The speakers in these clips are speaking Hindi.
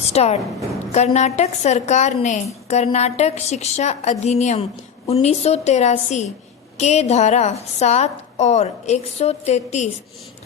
स्टार्ट। कर्नाटक सरकार ने कर्नाटक शिक्षा अधिनियम 1983 के धारा 7 और 133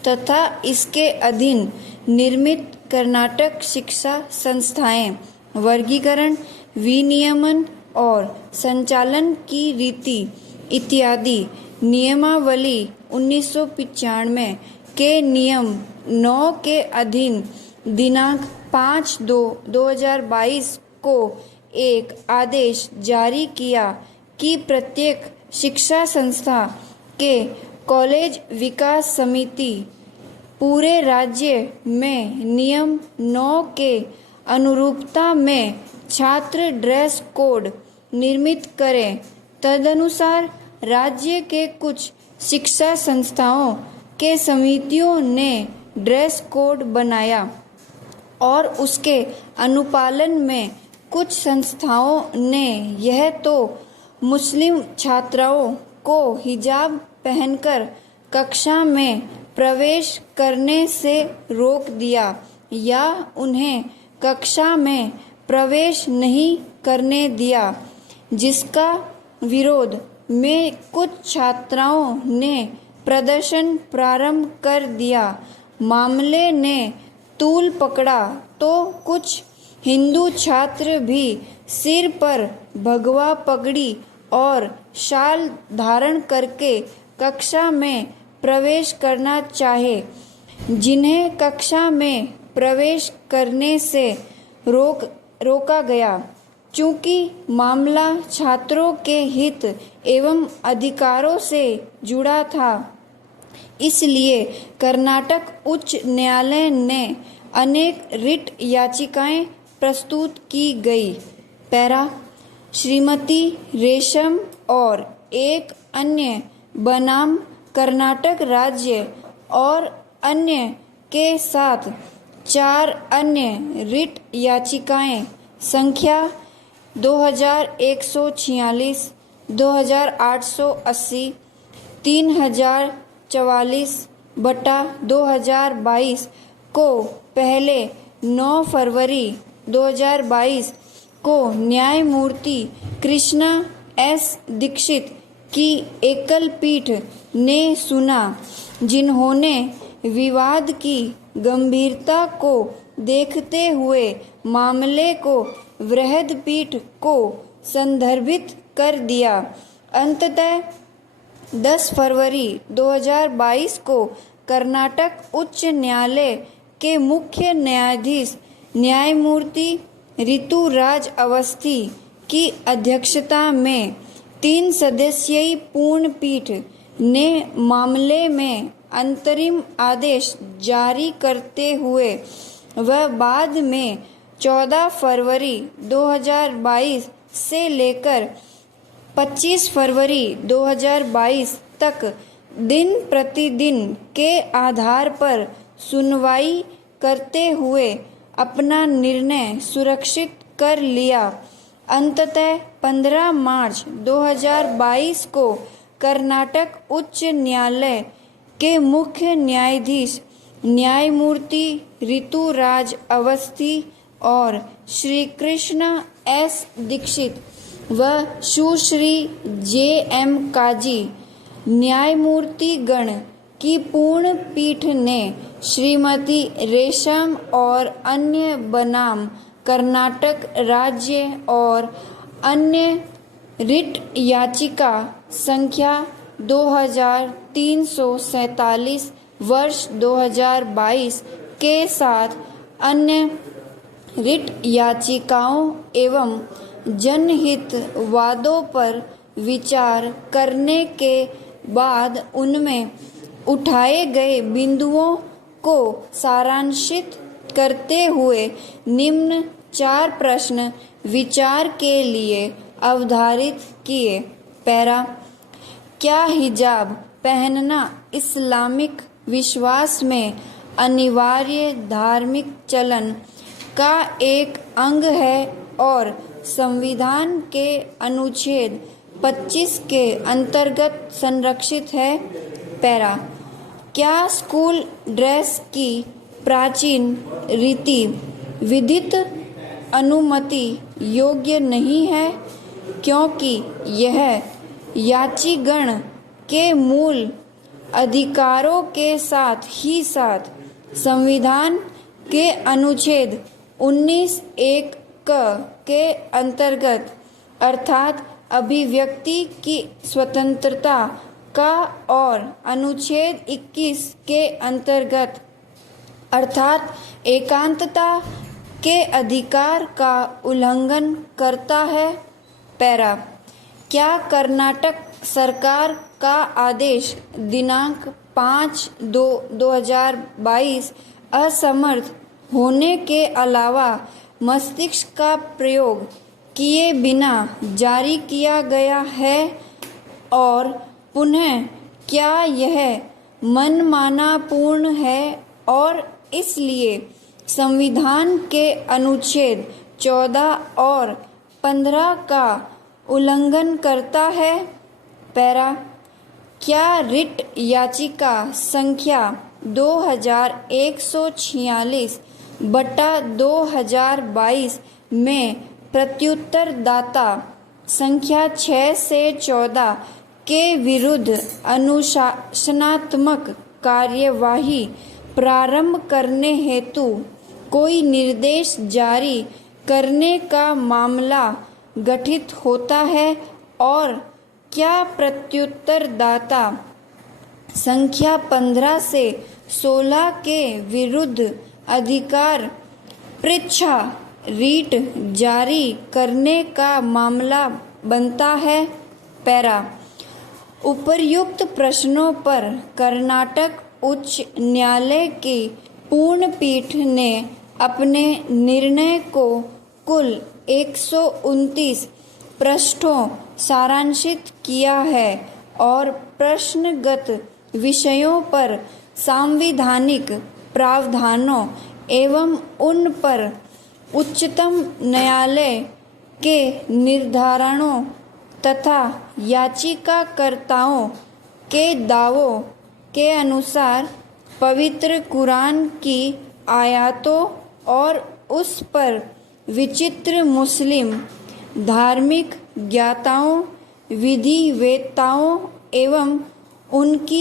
तथा इसके अधीन निर्मित कर्नाटक शिक्षा संस्थाएं वर्गीकरण, विनियमन और संचालन की रीति इत्यादि नियमावली 1995 के नियम 9 के अधीन दिनांक 5/2/2022 को एक आदेश जारी किया कि प्रत्येक शिक्षा संस्था के कॉलेज विकास समिति पूरे राज्य में नियम 9 के अनुरूपता में छात्र ड्रेस कोड निर्मित करें। तदनुसार राज्य के कुछ शिक्षा संस्थाओं के समितियों ने ड्रेस कोड बनाया और उसके अनुपालन में कुछ संस्थाओं ने यह तो मुस्लिम छात्राओं को हिजाब पहनकर कक्षा में प्रवेश करने से रोक दिया या उन्हें कक्षा में प्रवेश नहीं करने दिया, जिसका विरोध में कुछ छात्राओं ने प्रदर्शन प्रारंभ कर दिया। मामले ने तूल पकड़ा तो कुछ हिंदू छात्र भी सिर पर भगवा पगड़ी और शाल धारण करके कक्षा में प्रवेश करना चाहे, जिन्हें कक्षा में प्रवेश करने से रोका गया। चूंकि मामला छात्रों के हित एवं अधिकारों से जुड़ा था, इसलिए कर्नाटक उच्च न्यायालय ने अनेक रिट याचिकाएं प्रस्तुत की गई। पैरा। श्रीमती रेशम और एक अन्य बनाम कर्नाटक राज्य और अन्य के साथ 4 अन्य रिट याचिकाएं संख्या 2146, 2880, 3044/2022 को पहले 9 फरवरी 2022 को न्यायमूर्ति कृष्णा एस दीक्षित की एकल पीठ ने सुना, जिन्होंने विवाद की गंभीरता को देखते हुए मामले को वृहद पीठ को संदर्भित कर दिया। अंततः 10 फरवरी 2022 को कर्नाटक उच्च न्यायालय के मुख्य न्यायाधीश न्यायमूर्ति ऋतुराज अवस्थी की अध्यक्षता में 3 सदस्यीय पूर्ण पीठ ने मामले में अंतरिम आदेश जारी करते हुए व बाद में 14 फरवरी 2022 से लेकर 25 फरवरी 2022 तक दिन प्रतिदिन के आधार पर सुनवाई करते हुए अपना निर्णय सुरक्षित कर लिया। अंततः 15 मार्च 2022 को कर्नाटक उच्च न्यायालय के मुख्य न्यायाधीश न्यायमूर्ति ऋतुराज अवस्थी और श्री कृष्णा एस दीक्षित व सुश्री जे.एम. काजी न्यायमूर्ति गण की पूर्ण पीठ ने श्रीमती रेशम और अन्य बनाम कर्नाटक राज्य और अन्य रिट याचिका संख्या 2347 वर्ष 2022 के साथ अन्य रिट याचिकाओं एवं जनहित वादों पर विचार करने के बाद उनमें उठाए गए बिंदुओं को सारांशित करते हुए निम्न 4 प्रश्न विचार के लिए अवधारित किए। पैरा। क्या हिजाब पहनना इस्लामिक विश्वास में अनिवार्य धार्मिक चलन का एक अंग है और संविधान के अनुच्छेद 25 के अंतर्गत संरक्षित है? पैरा। क्या स्कूल ड्रेस की प्राचीन रीति विदित अनुमति योग्य नहीं है, क्योंकि यह याचीगण के मूल अधिकारों के साथ ही साथ संविधान के अनुच्छेद 19(1) के अंतर्गत अर्थात अभिव्यक्ति की स्वतंत्रता का और अनुच्छेद 21 के अंतर्गत अर्थात एकांतता के अधिकार का उल्लंघन करता है। पैरा, क्या कर्नाटक सरकार का आदेश दिनांक 5/2/2022 असमर्थ होने के अलावा मस्तिष्क का प्रयोग किए बिना जारी किया गया है? और पुनः क्या यह मनमानापूर्ण है और इसलिए संविधान के अनुच्छेद 14 और 15 का उल्लंघन करता है? पैरा, क्या रिट याचिका संख्या 2146/2022 में प्रत्युत्तरदाता संख्या 6 से 14 के विरुद्ध अनुशासनात्मक कार्यवाही प्रारंभ करने हेतु कोई निर्देश जारी करने का मामला गठित होता है? और क्या प्रत्युत्तरदाता संख्या 15 से 16 के विरुद्ध अधिकार पृच्छा रीट जारी करने का मामला बनता है? पैरा, उपर्युक्त प्रश्नों पर कर्नाटक उच्च न्यायालय की पूर्ण पीठ ने अपने निर्णय को कुल 129 पृष्ठों सारांशित किया है और प्रश्नगत विषयों पर सांविधानिक प्रावधानों एवं उन पर उच्चतम न्यायालय के निर्धारणों तथा याचिकाकर्ताओं के दावों के अनुसार पवित्र कुरान की आयतों और उस पर विचित्र मुस्लिम धार्मिक ज्ञाताओं, विधिवेत्ताओं एवं उनकी